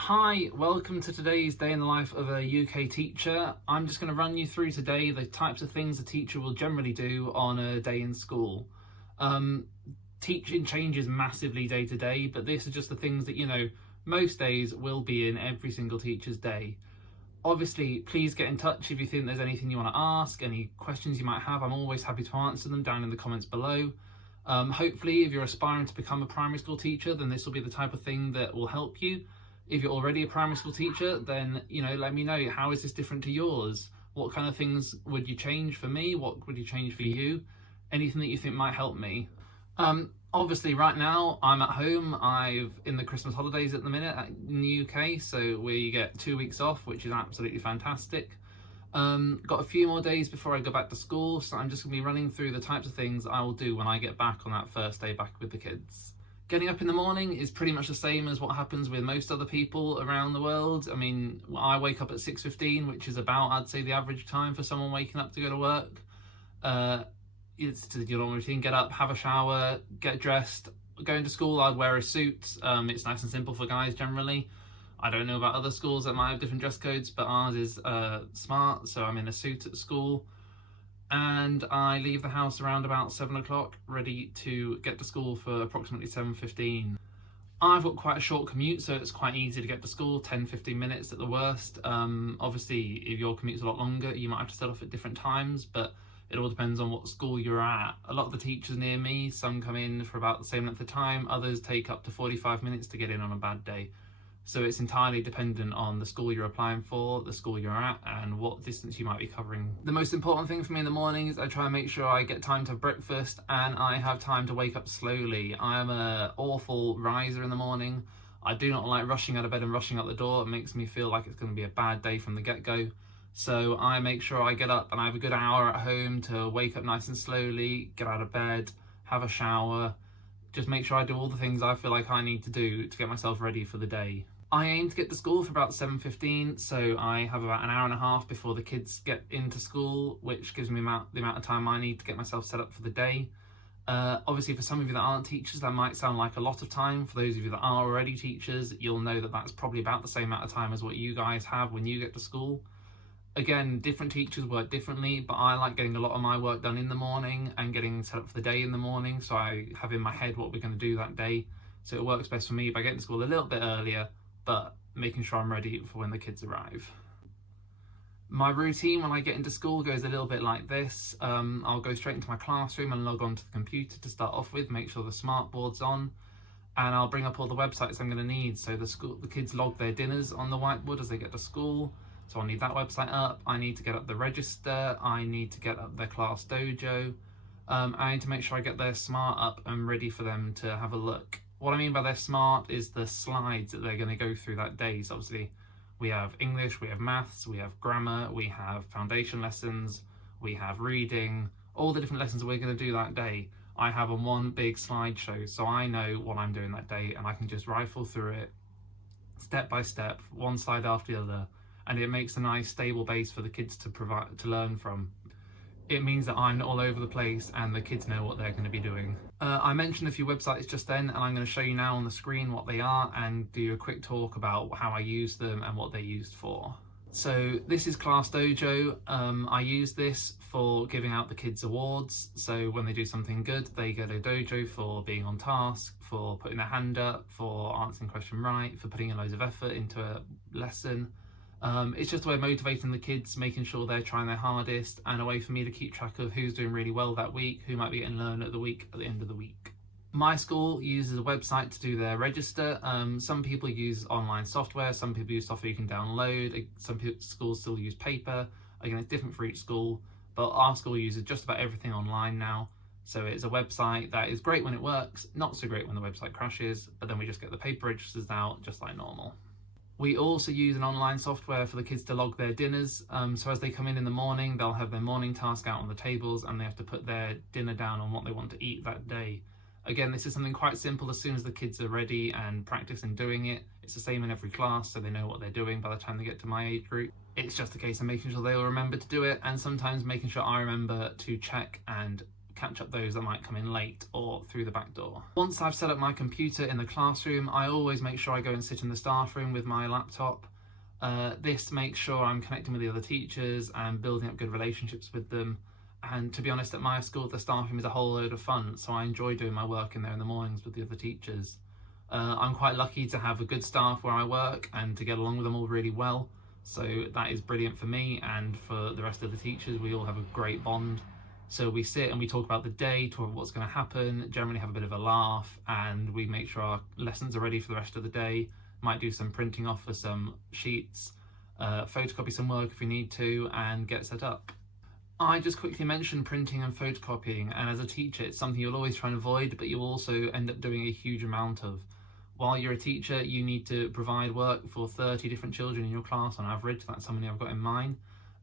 Hi, welcome to today's day in the life of a UK teacher. I'm just going to run you through today the types of things a teacher will generally do on a day in school. Um, Teaching changes massively day to day, but this is just the things that, most days will be in every single teacher's day. Obviously, please get in touch if you think there's anything you want to ask, any questions you might have. I'm always happy to answer them down in the comments below. Hopefully, if you're aspiring to become a primary school teacher, then this will be the type of thing that will help you. If you're already a primary school teacher, then let me know, how is this different to yours? What kind of things would you change for me? What would you change for you? Anything that you think might help me. Obviously right now I'm at home. I've in the Christmas holidays at the minute in the UK, so we get 2 weeks off, which is absolutely fantastic. Got a few more days before I go back to school, so I'm just going to be running through the types of things I will do when I get back on that first day back with the kids. Getting up in the morning is pretty much the same as what happens with most other people around the world. I mean, I wake up at 6:15, which is about, I'd say, the average time for someone waking up to go to work. It's your normal routine: get up, have a shower, get dressed. Going to school, I'd wear a suit. It's nice and simple for guys generally. I don't know about other schools that might have different dress codes, but ours is smart, so I'm in a suit at school. And I leave the house around about 7 o'clock, ready to get to school for approximately 7:15. I've got quite a short commute, so it's quite easy to get to school, 10-15 minutes at the worst. Obviously, if your commute's a lot longer, you might have to set off at different times, but it all depends on what school you're at. A lot of the teachers near me, some come in for about the same length of time, others take up to 45 minutes to get in on a bad day. So it's entirely dependent on the school you're applying for, the school you're at, and what distance you might be covering. The most important thing for me in the morning is I try and make sure I get time to have breakfast and I have time to wake up slowly. I am an awful riser in the morning. I do not like rushing out of bed and rushing out the door. It makes me feel like it's going to be a bad day from the get-go. So I make sure I get up and I have a good hour at home to wake up nice and slowly, get out of bed, have a shower, just make sure I do all the things I feel like I need to do to get myself ready for the day. I aim to get to school for about 7:15, so I have about an hour and a half before the kids get into school, which gives me the amount of time I need to get myself set up for the day. Obviously, for some of you that aren't teachers, that might sound like a lot of time. For those of you that are already teachers, you'll know that that's probably about the same amount of time as what you guys have when you get to school. Again, different teachers work differently, but I like getting a lot of my work done in the morning and getting set up for the day in the morning, so I have in my head what we're going to do that day. So it works best for me by getting to school a little bit earlier, but making sure I'm ready for when the kids arrive. My routine when I get into school goes a little bit like this. I'll go straight into my classroom and log on to the computer to start off with, make sure the smart board's on, and I'll bring up all the websites I'm going to need. So the kids log their dinners on the whiteboard as they get to school, so I'll need that website up. I need to get up the register, I need to get up their class dojo, I need to make sure I get their smart up and ready for them to have a look. What I mean by they're smart is the slides that they're going to go through that day. So obviously we have English, we have maths, we have grammar, we have foundation lessons, we have reading, all the different lessons we're going to do that day. I have on one big slideshow, so I know what I'm doing that day and I can just rifle through it step by step, one slide after the other, and it makes a nice stable base for the kids to learn from. It means that I'm not all over the place and the kids know what they're going to be doing. I mentioned a few websites just then, and I'm going to show you now on the screen what they are and do a quick talk about how I use them and what they're used for. So this is Class Dojo. I use this for giving out the kids awards. So when they do something good, they get a dojo for being on task, for putting their hand up, for answering a question right, for putting in loads of effort into a lesson. It's just a way of motivating the kids, making sure they're trying their hardest, and a way for me to keep track of who's doing really well that week, who might be getting learned at the end of the week. My school uses a website to do their register. Some people use online software, some people use software you can download, some schools still use paper. Again, it's different for each school, but our school uses just about everything online now. So it's a website that is great when it works, not so great when the website crashes, but then we just get the paper registers out just like normal. We also use an online software for the kids to log their dinners. So as they come in the morning, they'll have their morning task out on the tables and they have to put their dinner down on what they want to eat that day. Again, this is something quite simple. As soon as the kids are ready and practicing doing it, it's the same in every class, so they know what they're doing by the time they get to my age group. It's just a case of making sure they all remember to do it, and sometimes making sure I remember to check and catch up those that might come in late or through the back door. Once I've set up my computer in the classroom, I always make sure I go and sit in the staff room with my laptop. This makes sure I'm connecting with the other teachers and building up good relationships with them. And to be honest, at my school, the staff room is a whole load of fun, so I enjoy doing my work in there in the mornings with the other teachers. I'm quite lucky to have a good staff where I work and to get along with them all really well. So that is brilliant for me and for the rest of the teachers. We all have a great bond. So we sit and we talk about the day, talk about what's going to happen, generally have a bit of a laugh, and we make sure our lessons are ready for the rest of the day. Might do some printing off for some sheets, photocopy some work if we need to, and get set up. I just quickly mentioned printing and photocopying, and as a teacher it's something you'll always try and avoid, but you'll also end up doing a huge amount of. While you're a teacher, you need to provide work for 30 different children in your class on average. That's how many I've got in mine.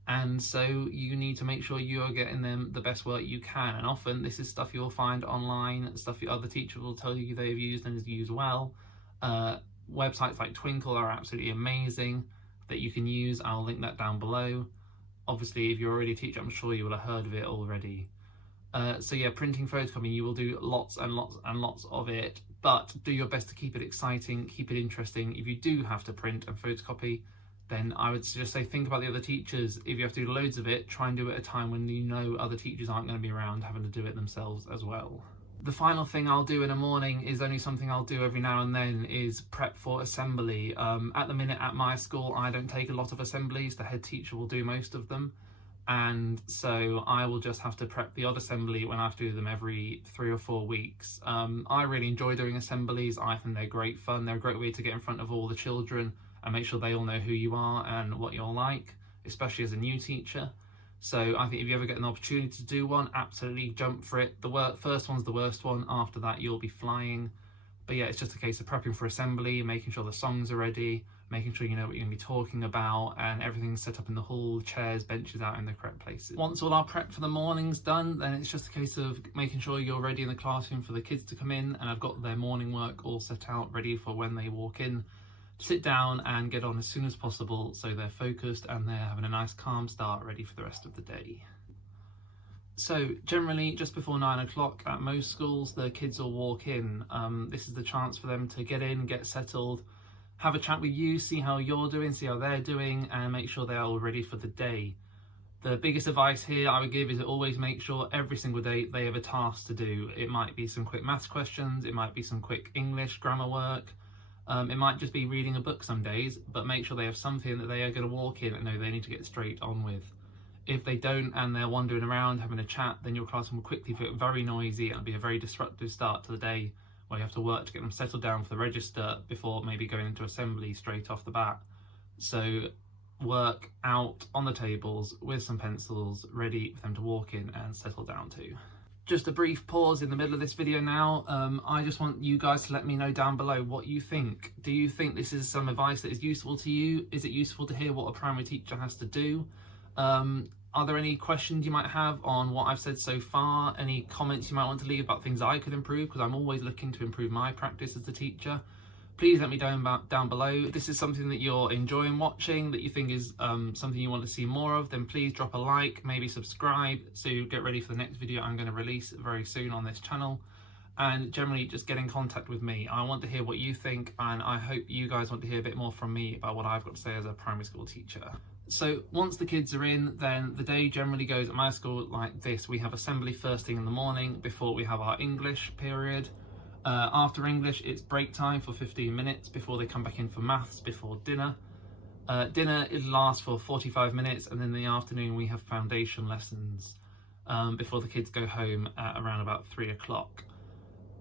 And so you need to make sure you are getting them the best work you can. And often this is stuff you'll find online, stuff your other teachers will tell you they've used and has used well. Websites like Twinkle are absolutely amazing that you can use. I'll link that down below. Obviously, if you're already a teacher, I'm sure you will have heard of it already. So yeah, printing, photocopying, you will do lots and lots and lots of it, but do your best to keep it exciting, keep it interesting. If you do have to print and photocopy, then I would just say think about the other teachers. If you have to do loads of it, try and do it at a time when you know other teachers aren't going to be around having to do it themselves as well. The final thing I'll do in a morning is only something I'll do every now and then, is prep for assembly. At the minute at my school, I don't take a lot of assemblies. The head teacher will do most of them. And so I will just have to prep the odd assembly when I have to do them every 3 or 4 weeks. I really enjoy doing assemblies. I think they're great fun. They're a great way to get in front of all the children and make sure they all know who you are and what you're like, especially as a new teacher. So I think if you ever get an opportunity to do one, absolutely jump for it. The first one's the worst one. After that, you'll be flying. But yeah, it's just a case of prepping for assembly, making sure the songs are ready, making sure you know what you're going to be talking about, and everything's set up in the hall, chairs, benches out in the correct places. Once all our prep for the morning's done, then it's just a case of making sure you're ready in the classroom for the kids to come in, and I've got their morning work all set out, ready for when they walk in. Sit down and get on as soon as possible so they're focused and they're having a nice calm start, ready for the rest of the day. So generally just before 9 o'clock at most schools, the kids will walk in. This is the chance for them to get in, get settled, have a chat with you, see how you're doing, see how they're doing, and make sure they're all ready for the day. The biggest advice here I would give is to always make sure every single day they have a task to do. It might be some quick maths questions, it might be some quick English grammar work, it might just be reading a book some days, but make sure they have something that they are going to walk in and know they need to get straight on with. If they don't and they're wandering around having a chat, then your classroom will quickly get very noisy and it'll be a very disruptive start to the day where you have to work to get them settled down for the register before maybe going into assembly straight off the bat. So work out on the tables with some pencils ready for them to walk in and settle down to. Just a brief pause in the middle of this video now. I just want you guys to let me know down below what you think. Do you think this is some advice that is useful to you? Is it useful to hear what a primary teacher has to do? Are there any questions you might have on what I've said so far? Any comments you might want to leave about things I could improve? Because I'm always looking to improve my practice as a teacher. Please let me know down below. If this is something that you're enjoying watching, that you think is something you want to see more of, then please drop a like, maybe subscribe, so you get ready for the next video I'm going to release very soon on this channel. And generally just get in contact with me. I want to hear what you think, and I hope you guys want to hear a bit more from me about what I've got to say as a primary school teacher. So once the kids are in, then the day generally goes at my school like this. We have assembly first thing in the morning before we have our English period. After English, it's break time for 15 minutes before they come back in for maths before dinner. Dinner, it lasts for 45 minutes, and then in the afternoon we have foundation lessons before the kids go home at around about 3 o'clock.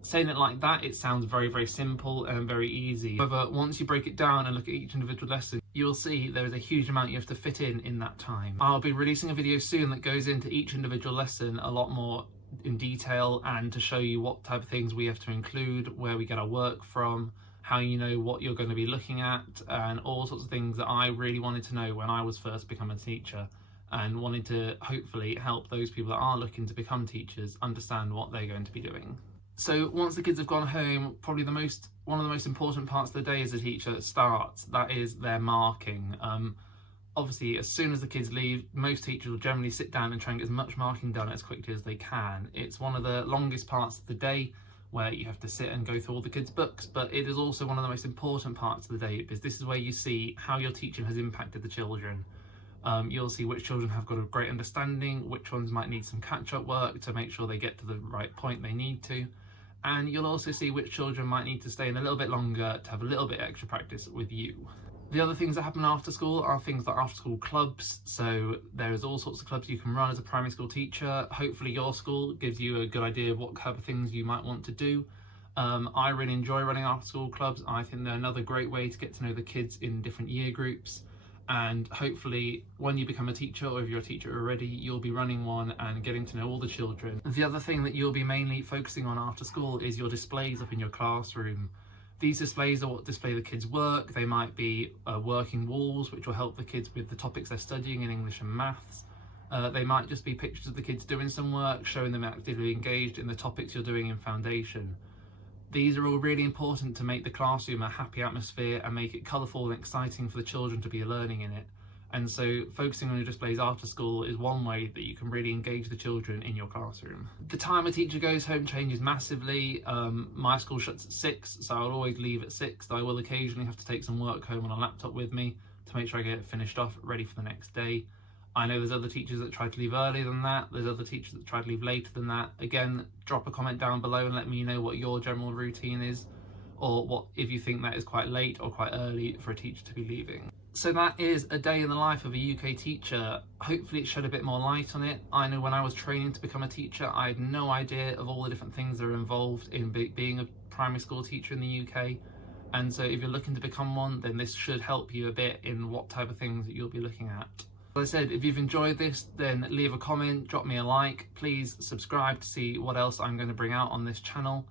Saying it like that, it sounds very, very simple and very easy. However, once you break it down and look at each individual lesson, you'll see there is a huge amount you have to fit in that time. I'll be releasing a video soon that goes into each individual lesson a lot more in detail, and to show you what type of things we have to include, where we get our work from, how you know what you're going to be looking at, and all sorts of things that I really wanted to know when I was first becoming a teacher, and wanted to hopefully help those people that are looking to become teachers understand what they're going to be doing. So once the kids have gone home, probably one of the most important parts of the day as a teacher starts. That is their marking. Obviously, as soon as the kids leave, most teachers will generally sit down and try and get as much marking done as quickly as they can. It's one of the longest parts of the day where you have to sit and go through all the kids' books, but it is also one of the most important parts of the day because this is where you see how your teaching has impacted the children. You'll see which children have got a great understanding, which ones might need some catch-up work to make sure they get to the right point they need to, and you'll also see which children might need to stay in a little bit longer to have a little bit extra practice with you. The other things that happen after school are things like after school clubs. So there's all sorts of clubs you can run as a primary school teacher. Hopefully your school gives you a good idea of what type of things you might want to do. I really enjoy running after school clubs. I think they're another great way to get to know the kids in different year groups. And hopefully when you become a teacher, or if you're a teacher already, you'll be running one and getting to know all the children. The other thing that you'll be mainly focusing on after school is your displays up in your classroom. These displays are what display the kids' work. They might be working walls, which will help the kids with the topics they're studying in English and maths. They might just be pictures of the kids doing some work, showing them actively engaged in the topics you're doing in Foundation. These are all really important to make the classroom a happy atmosphere and make it colourful and exciting for the children to be learning in it. And so focusing on your displays after school is one way that you can really engage the children in your classroom. The time a teacher goes home changes massively. My school shuts at 6, so I'll always leave at 6, though I will occasionally have to take some work home on a laptop with me to make sure I get it finished off, ready for the next day. I know there's other teachers that try to leave earlier than that. There's other teachers that try to leave later than that. Again, drop a comment down below and let me know what your general routine is, or what if you think that is quite late or quite early for a teacher to be leaving. So that is a day in the life of a UK teacher. Hopefully it shed a bit more light on it. I know when I was training to become a teacher, I had no idea of all the different things that are involved in being a primary school teacher in the UK. And so if you're looking to become one, then this should help you a bit in what type of things that you'll be looking at. As I said, if you've enjoyed this, then leave a comment, drop me a like, please subscribe to see what else I'm going to bring out on this channel,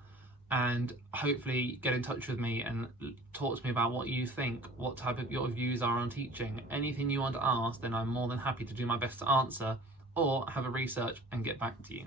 and hopefully get in touch with me and talk to me about what you think, what type of your views are on teaching. Anything you want to ask, then I'm more than happy to do my best to answer, or have a research and get back to you.